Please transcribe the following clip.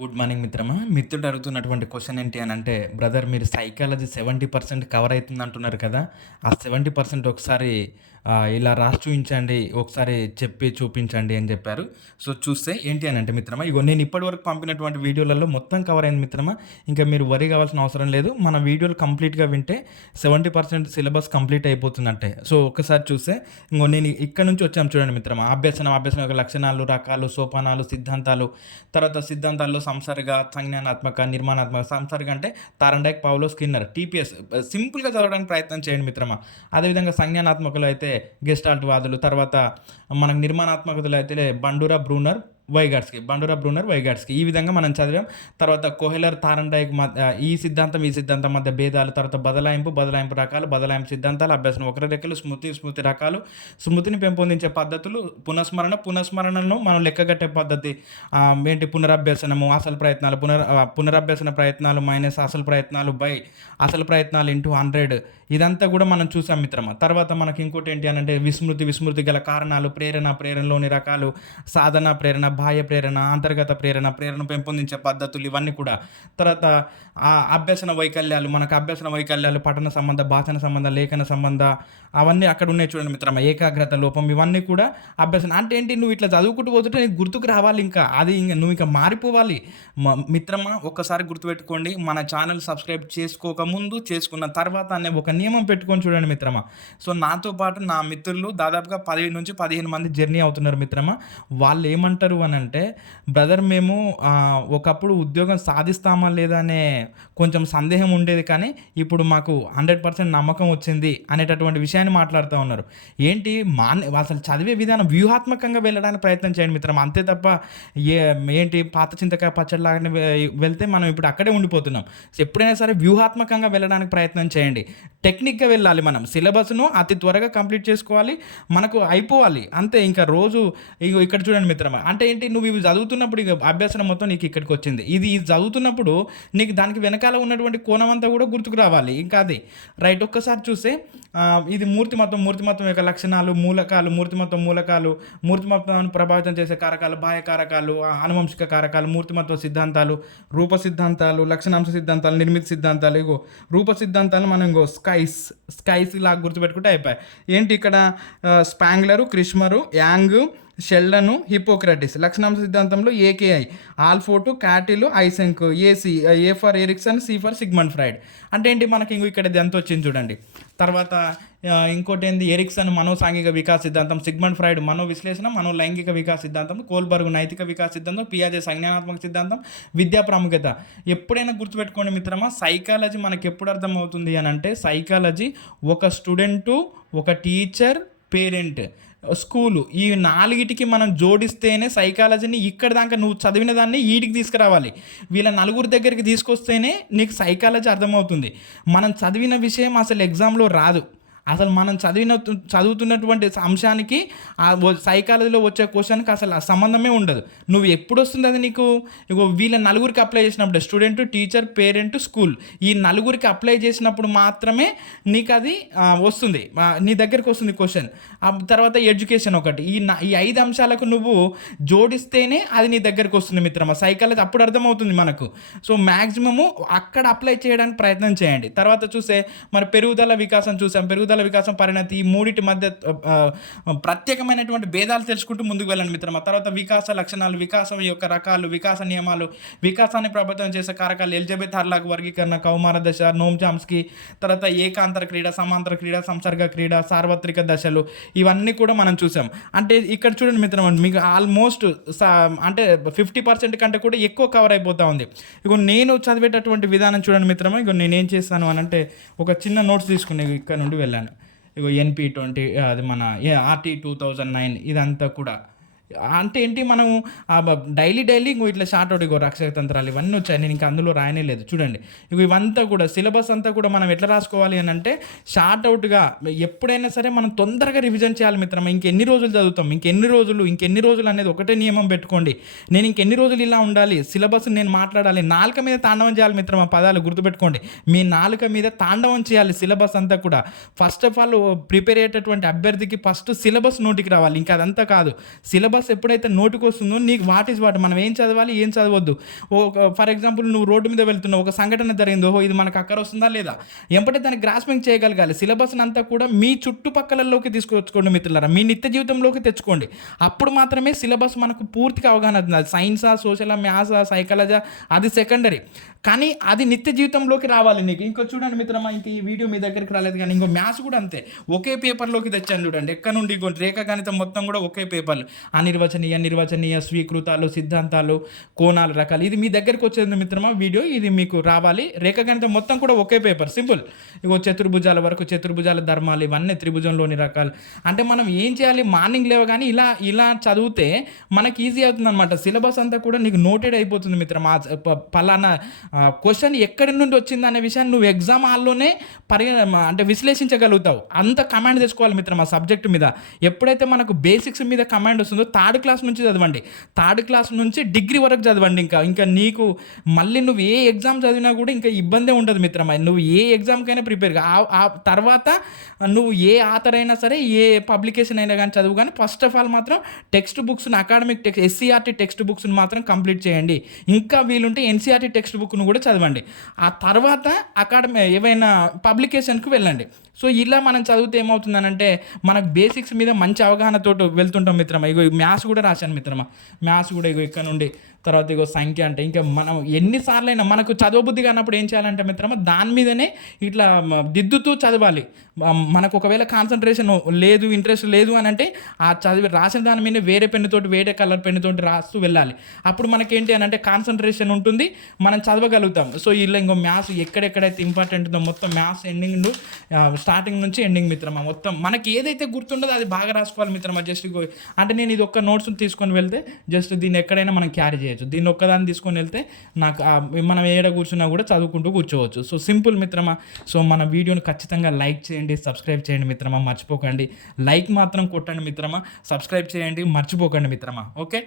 Good morning మిత్రమా. మిత్రుడు అడుగుతున్నటువంటి క్వశ్చన్ ఏంటి అని అంటే బ్రదర్ మీరు సైకాలజీ సెవెంటీ పర్సెంట్ కవర్ అవుతుంది అంటున్నారు కదా. ఆ సెవెంటీ పర్సెంట్ ఒకసారి ఇలా రాసి చూపించండి ఒకసారి చెప్పి చూపించండి అని చెప్పారు. సో చూస్తే ఏంటి అని అంటే మిత్రమా ఇగో నేను ఇప్పటివరకు పంపినటువంటి వీడియోలలో మొత్తం కవర్ అయింది మిత్రమా. ఇంకా మీరు వరి కావాల్సిన అవసరం లేదు. మన వీడియోలు కంప్లీట్గా వింటే సెవెంటీ పర్సెంట్ సిలబస్ కంప్లీట్ అయిపోతుందంటే సో ఒకసారి చూస్తే ఇంకో నేను ఇక్కడ నుంచి వచ్చాము చూడండి మిత్రమా. అభ్యసనం అభ్యసనం యొక్క లక్షణాలు రకాలు సోపానాలు సిద్ధాంతాలు. తర్వాత సిద్ధాంతాల్లో సంసర్గ సంజ్ఞానాత్మక నిర్మాణాత్మక సంసర్గ అంటే తారండైక్ పావులో స్కిన్నర్ టీపీఎస్. సింపుల్గా చదవడానికి ప్రయత్నం చేయండి మిత్రమా. అదేవిధంగా సంజ్ఞానాత్మకలు అయితే గెస్టాల్ట్ వాదులు తర్వాత మనకు నిర్మాణాత్మకతలు అయితే Bandura Bruner Vygotsky Bandura Bruner Vygotsky. ఈ విధంగా మనం చదివాం. తర్వాత కోహెలర్ తారండైక్ మధ్య ఈ సిద్ధాంతం ఈ సిద్ధాంతం మధ్య భేదాలు తర్వాత బదలాయింపు బదలాయింపు రకాలు బదలాయింపు సిద్ధాంతాలు అభ్యాసం ఒకరి రెక్కలు స్మృతి స్మృతి రకాలు స్మృతిని పెంపొందించే పద్ధతులు పునఃస్మరణ పునఃస్మరణను మనం లెక్కగట్టే పద్ధతి. ఏంటి పునరభ్యసనము అసలు ప్రయత్నాలు పునర్ పునరభ్యసన ప్రయత్నాలు మైనస్ అసలు ప్రయత్నాలు బై అసలు ప్రయత్నాలు ఇంటూ హండ్రెడ్. ఇదంతా కూడా మనం చూసాం మిత్రమా. తర్వాత మనకి ఇంకోటి ఏంటి అని అంటే విస్మృతి విస్మృతి గల కారణాలు ప్రేరణ ప్రేరణలోని రకాలు సాధన ప్రేరణ బాహ్య ప్రేరణ అంతర్గత ప్రేరణ ప్రేరణ పెంపొందించే పద్ధతులు ఇవన్నీ కూడా. తర్వాత ఆ అభ్యసన వైకల్యాలు మనకు అభ్యసన వైకల్యాలు పఠన సంబంధ భాషణ సంబంధ లేఖన సంబంధ అవన్నీ అక్కడ ఉన్నాయి చూడండి మిత్రమా. ఏకాగ్రత లోపం ఇవన్నీ కూడా అభ్యసన. అంటే ఏంటి? నువ్వు ఇట్లా చదువుకుంటూ పోతుంటే నీకు గుర్తుకు రావాలి ఇంకా. అది ఇంకా నువ్వు ఇంకా మారిపోవాలి. మ- మిత్రమా ఒక్కసారి గుర్తుపెట్టుకోండి మన ఛానల్ సబ్స్క్రైబ్ చేసుకోకముందు చేసుకున్న తర్వాత అనే ఒక నియమం పెట్టుకొని చూడండి మిత్రమా. సో నాతో పాటు నా మిత్రులు దాదాపుగా పదిహేను నుంచి పదిహేను మంది జర్నీ అవుతున్నారు మిత్రమా. వాళ్ళు ఏమంటారు అని అంటే బ్రదర్ మేము ఒకప్పుడు ఉద్యోగం సాధిస్తామా లేదా అనే కొంచెం సందేహం ఉండేది కానీ ఇప్పుడు మాకు హండ్రెడ్ పర్సెంట్ నమ్మకం వచ్చింది అనేటటువంటి విషయాన్ని మాట్లాడుతూ ఉన్నారు. ఏంటి? మాన్ అసలు చదివే విధానం వ్యూహాత్మకంగా వెళ్ళడానికి ప్రయత్నం చేయండి మిత్రం. అంతే తప్ప ఏ ఏంటి? పాత చింతకాయ పచ్చడి లాగానే వెళ్తే మనం ఇప్పుడు అక్కడే ఉండిపోతున్నాం. ఎప్పుడైనా సరే వ్యూహాత్మకంగా వెళ్ళడానికి ప్రయత్నం చేయండి. టెక్నిక్గా వెళ్ళాలి మనం. సిలబస్ను అతి త్వరగా కంప్లీట్ చేసుకోవాలి. మనకు అయిపోవాలి. అంతే. ఇంకా రోజు ఇగో ఇక్కడ చూడండి మిత్రమా. అంటే ఏంటి? నువ్వు ఇవి చదువుతున్నప్పుడు ఇక అభ్యాసం మొత్తం నీకు ఇక్కడికి వచ్చింది. ఇది ఇది చదువుతున్నప్పుడు నీకు దానికి వెనకాల ఉన్నటువంటి కోణం అంతా కూడా గుర్తుకు రావాలి. ఇంకా అది రైట్ ఒక్కసారి చూస్తే ఇది మూర్తిమత్వం మూర్తిమత్వం యొక్క లక్షణాలు మూలకాలు మూర్తిమత్వం మూలకాలు మూర్తిమత్వాన్ని ప్రభావితం చేసే కారకాలు బాహ్య కారకాలు ఆ, ఆనువంశిక కారకాలు మూర్తిమత్వ సిద్ధాంతాలు రూప సిద్ధాంతాలు లక్షణాంశ సిద్ధాంతాలు నిర్మిత సిద్ధాంతాలు ఇగో రూప సిద్ధాంతాలు మనం ఇంకో స్కైస్ స్కైస్ ఇలా గుర్తుపెట్టుకుంటే అయిపోయాయి. ఏంటి ఇక్కడ? స్పాంగ్లరు క్రిష్మరు యాంగ్ షెల్డను హిపోక్రటిస్. లక్షణాంశ సిద్ధాంతంలో ఏకేఐ. Allport Cattell Eysenck AC A for Erikson C for Sigmund Freud. అంటే ఏంటి మనకి ఇంకో ఇక్కడ ఎంత వచ్చింది చూడండి. తర్వాత ఇంకోటి ఏంది? ఎరిక్సన్ మనోసాంఘిక వికాస్ సిద్ధాంతం సిగ్మండ్ ఫ్రైడ్ మనో విశ్లేషణ మనో లైంగిక వికాస్ సిద్ధాంతం కోల్బర్గ్ నైతిక వికాస్ సిద్ధాంతం పియాజే సంజ్ఞానాత్మక సిద్ధాంతం విద్యా ప్రాముఖ్యత. ఎప్పుడైనా గుర్తుపెట్టుకోండి మిత్రమా సైకాలజీ మనకి ఎప్పుడు అర్థమవుతుంది అని అంటే సైకాలజీ ఒక స్టూడెంటు ఒక టీచర్ పేరెంట్. స్కూలు. ఈ నాలుగిటికి మనం జోడిస్తేనే సైకాలజీని ఇక్కడ దాకా నువ్వు చదివిన దాన్ని ఈటికి తీసుకురావాలి. వీళ్ళ నలుగురి దగ్గరికి తీసుకొస్తేనే నీకు సైకాలజీ అర్థమవుతుంది. మనం చదివిన విషయం అసలు ఎగ్జామ్లో రాదు. అసలు మనం చదివిన చదువుతున్నటువంటి అంశానికి ఆ సైకాలజీలో వచ్చే క్వశ్చన్కి అసలు ఆ సంబంధమే ఉండదు. నువ్వు ఎప్పుడు వస్తుంది అది నీకు? ఇగో వీళ్ళ నలుగురికి అప్లై చేసినప్పుడు స్టూడెంట్ టీచర్ పేరెంట్ స్కూల్ ఈ నలుగురికి అప్లై చేసినప్పుడు మాత్రమే నీకు అది వస్తుంది. నీ దగ్గరికి వస్తుంది క్వశ్చన్ తర్వాత ఎడ్యుకేషన్ ఒకటి. ఈ ఈ ఐదు అంశాలకు నువ్వు జోడిస్తేనే అది నీ దగ్గరికి వస్తుంది మిత్రమా. సైకాలజీ అప్పుడు అర్థమవుతుంది మనకు. సో మ్యాక్సిమము అక్కడ అప్లై చేయడానికి ప్రయత్నం చేయండి. తర్వాత చూస్తే మరి పెరుగుదల వికాసం చూసాం. పెరుగుదల వికాసం పరిణతి ఈ మూడిటి మధ్య ప్రత్యేకమైనటువంటి భేదాలు తెలుసుకుంటూ ముందుకు వెళ్ళండి మిత్రమా. తర్వాత వికాస లక్షణాలు వికాసం యొక్క రకాలు వికాస నియమాలు వికాసాన్ని ప్రభావితం చేసే కారకాలు ఎలిజబెత్ హర్లాక్ వర్గీకరణ కౌమార దశ నోమ్ చామ్స్కి తర్వాత ఏకాంతర క్రీడ సమాంతర క్రీడ సంసర్గ క్రీడ సార్వత్రిక దశలు ఇవన్నీ కూడా మనం చూసాం. అంటే ఇక్కడ చూడండి మిత్రం మీకు ఆల్మోస్ట్ అంటే ఫిఫ్టీ పర్సెంట్ కంటే కూడా ఎక్కువ కవర్ అయిపోతా ఉంది. ఇక నేను చదివేటటువంటి విధానం చూడండి మిత్రమా ఇగో నేనేం చేస్తాను అని అంటే ఒక చిన్న నోట్స్ తీసుకునే ఇక్కడ నుండి వెళ్ళాను. ఇగో ఎన్పి ట్వంటీ అది మన ఆర్టీ టూ థౌజండ్ నైన్ ఇదంతా కూడా. అంటే ఏంటి మనం డైలీ డైలీ ఇంకో ఇట్లా షార్ట్ అవుట్ ఇగో రక్షక తంత్రాలు ఇవన్నీ వచ్చాయి. నేను ఇంకా అందులో రాయనే లేదు. చూడండి. ఇగో ఇవంతా కూడా సిలబస్ అంతా కూడా మనం ఎట్లా రాసుకోవాలి అని అంటే షార్ట్ అవుట్గా ఎప్పుడైనా సరే మనం తొందరగా రివిజన్ చేయాలి మిత్రం ఇంకెన్ని రోజులు చదువుతాం? ఇంకెన్ని రోజులు ఇంకెన్ని రోజులు అనేది ఒకటే నియమం పెట్టుకోండి. నేను ఇంకెన్ని రోజులు ఇలా ఉండాలి? సిలబస్ నేను మాట్లాడాలి. నాలుక మీద తాండవం చేయాలి మిత్రమా పదాలు గుర్తుపెట్టుకోండి. మీ నాలుక మీద తాండవం చేయాలి సిలబస్ అంతా కూడా. ఫస్ట్ ఆఫ్ ఆల్ ప్రిపేర్ అయ్యేటటువంటి అభ్యర్థికి ఫస్ట్ సిలబస్ నోటికి రావాలి. ఇంకా అదంతా కాదు. సిలబస్ సిలబస్ ఎప్పుడైతే నోటికి వస్తుందో నీకు వాట్ ఇస్ వాట్ మనం ఏం చదవాలి ఏం చదవద్దు. ఒక ఫర్ ఎగ్జాంపుల్ నువ్వు రోడ్డు మీద వెళ్తున్నావు ఒక సంఘటన జరిగింది ఓహో ఇది మనకు అక్కడ వస్తుందా లేదా? ఎంపటే దాన్ని గ్రాస్పింగ్ చేయగలగాలి. సిలబస్ అంతా కూడా మీ చుట్టుపక్కలలోకి తీసుకొచ్చుకోండి మిత్రులారా. మీ నిత్య జీవితంలోకి తెచ్చుకోండి. అప్పుడు మాత్రమే సిలబస్ మనకు పూర్తిగా అవగాహన అవుతుంది అది సైన్సా సోషలా మ్యాథ్సా సైకాలజా అది సెకండరీ కానీ అది నిత్య జీవితంలోకి రావాలి నీకు. ఇంకో చూడండి మిత్రమా ఇంక ఈ వీడియో మీ దగ్గరికి రాలేదు కానీ ఇంకో మ్యాథ్స్ కూడా అంతే. ఒకే పేపర్లోకి తెచ్చాను చూడండి. ఎక్కడ నుండి ఇంకో రేఖాగణితం మొత్తం కూడా ఒకే పేపర్లు అనిర్వచనీయ నిర్వచనీయ స్వీకృతాలు సిద్ధాంతాలు కోణాలు రకాలు. ఇది మీ దగ్గరికి వచ్చేది మిత్రమా వీడియో. ఇది మీకు రావాలి. రేఖగణితం మొత్తం కూడా ఒకే పేపర్. సింపుల్. ఇగో చతుర్భుజాల వరకు చతుర్భుజాల ధర్మాలు ఇవన్నీ త్రిభుజంలోని రకాలు. అంటే మనం ఏం చేయాలి? మార్నింగ్ లేవు కానీ ఇలా ఇలా చదివితే మనకి ఈజీ అవుతుంది అనమాట సిలబస్ అంతా కూడా నీకు నోటెడ్ అయిపోతుంది మిత్రం ఆ పలానా క్వశ్చన్ ఎక్కడి నుండి వచ్చింది అనే విషయాన్ని నువ్వు ఎగ్జామ్ హాల్లోనే పరిగణ అంటే విశ్లేషించగలుగుతావు. అంత కమాండ్ తెచ్చుకోవాలి మిత్రం ఆ సబ్జెక్ట్ మీద. ఎప్పుడైతే మనకు బేసిక్స్ మీద కమాండ్ వస్తుందో థర్డ్ క్లాస్ నుంచి చదవండి. థర్డ్ క్లాస్ నుంచి డిగ్రీ వరకు చదవండి ఇంకా. ఇంకా నీకు మళ్ళీ నువ్వు ఏ ఎగ్జామ్ చదివినా కూడా ఇంకా ఇబ్బందే ఉండదు మిత్రమా. నువ్వు ఏ ఎగ్జామ్కైనా ప్రిపేర్ ఆ తర్వాత నువ్వు ఏ ఆథర్ అయినా సరే ఏ పబ్లికేషన్ అయినా కానీ చదువు కానీ ఫస్ట్ ఆఫ్ ఆల్ మాత్రం టెక్స్ట్ బుక్స్ని అకాడమిక్ టెక్స్ట్ ఎస్సీఆర్టీ టెక్స్ట్ బుక్స్ని మాత్రం కంప్లీట్ చేయండి. ఇంకా వీలుంటే ఎన్సీఆర్టీ టెక్స్ట్ బుక్ను కూడా చదవండి. ఆ తర్వాత అకాడమీ ఏవైనా పబ్లికేషన్కి వెళ్ళండి. సో ఇలా మనం చదివితే ఏమవుతుందనంటే మనకు బేసిక్స్ మీద మంచి అవగాహనతో వెళ్తుంటాం మిత్రమా. ఇగో మ్యాథ్స్ కూడా రాశాను మిత్రమా. మ్యాథ్స్ కూడా ఇగో ఇక్కడ నుండి తర్వాత ఇగో సంఖ్య అంటే ఇంకా మనం ఎన్నిసార్లైనా మనకు చదవబుద్ధి కానప్పుడు ఏం చేయాలంటే మిత్రమా దాని మీదనే ఇట్లా దిద్దుతూ చదవాలి. మనకు ఒకవేళ కాన్సన్ట్రేషన్ లేదు ఇంట్రెస్ట్ లేదు అని అంటే ఆ చదివి రాసిన దాని మీద వేరే పెన్నుతోటి వేరే కలర్ పెన్నుతోటి రాస్తూ వెళ్ళాలి. అప్పుడు మనకేంటి అని అంటే కాన్సన్ట్రేషన్ ఉంటుంది మనం చదవగలుగుతాం. సో ఇలా ఇంకో మ్యాథ్స్ ఎక్కడెక్కడైతే ఇంపార్టెంట్ ఉందో మొత్తం మ్యాథ్స్ ఎండింగ్ స్టార్టింగ్ నుంచి ఎండింగ్ మిత్రమా మొత్తం మనకి ఏదైతే గుర్తుండదో అది బాగా రాసుకోవాలి మిత్రమా జస్ట్ అంటే నేను ఇది ఒక్క నోట్స్ తీసుకొని వెళ్తే జస్ట్ దీన్ని ఎక్కడైనా మనం క్యారీ చేయొచ్చు. దీన్ని ఒక్కదాన్ని తీసుకొని వెళ్తే నాకు మనం ఏడ కూర్చున్నా కూడా చదువుకుంటూ కూర్చోవచ్చు. సో సింపుల్ మిత్రమా. సో మన వీడియోని ఖచ్చితంగా లైక్ చేయండి సబ్స్క్రైబ్ చేయండి మిత్రమా. మర్చిపోకండి. లైక్ మాత్రం కొట్టండి మిత్రమా. సబ్స్క్రైబ్ చేయండి మర్చిపోకండి మిత్రమా. ఓకే